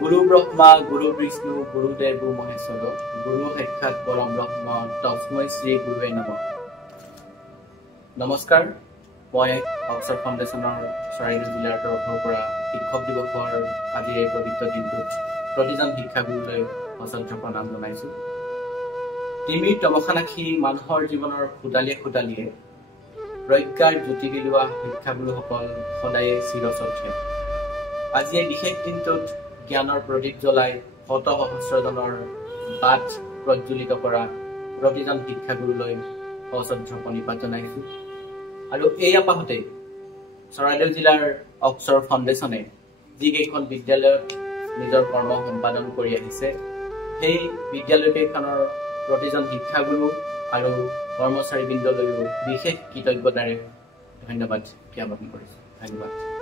গুৰু ব্ৰহ্মা গুৰু বিষ্ণু গুৰুদেব মহেশ্বৰ গুৰু সাক্ষাৎ পৰম ব্ৰহ্ম তস্मै শ্ৰী গুৰুৱে নমঃ। নমস্কাৰ, মই অক্সফৰ্ড ফাউণ্ডেশ্যনৰ চৰাইদেউ জিলাৰ তৰফৰ পৰা শিক্ষক দিৱসৰ আজি এই পবিত্ৰ দিনটোত প্ৰতিজন শিক্ষাগুৰুলৈ সশ্ৰদ্ধ প্ৰণাম জনাইছোঁ। তিমিৰ তমসানাখী মানুহৰ জীৱনৰ খুটালিয়ে খুটালিয়ে প্ৰজ্ঞাৰ জ্যোতি বিলোৱা শিক্ষাগুৰুসকল সদায়ে চিৰশ্ৰদ্ধেয়। আজি এই বিশেষ দিনটোত জ্ঞানৰ প্ৰদীপ জ্বলাই শত সহস্ৰজনৰ বাট প্ৰজ্বলিত কৰা প্ৰতিজন শিক্ষাগুৰুলৈ সশ্ৰদ্ধ প্ৰণিপাত জনাইছোঁ। আৰু এই আপাহতে চৰাইদেউ জিলাৰ অক্সফৰ্ড ফাউণ্ডেশ্যনে যিকেইখন বিদ্যালয়ত নিজৰ কৰ্ম সম্পাদন কৰি আহিছে, সেই বিদ্যালয়কেইখনৰ প্ৰতিজন শিক্ষাগুৰু আৰু কৰ্মচাৰীবৃন্দলৈও বিশেষ কৃতজ্ঞতাৰে ধন্যবাদ জ্ঞাপন কৰিছোঁ। ধন্যবাদ।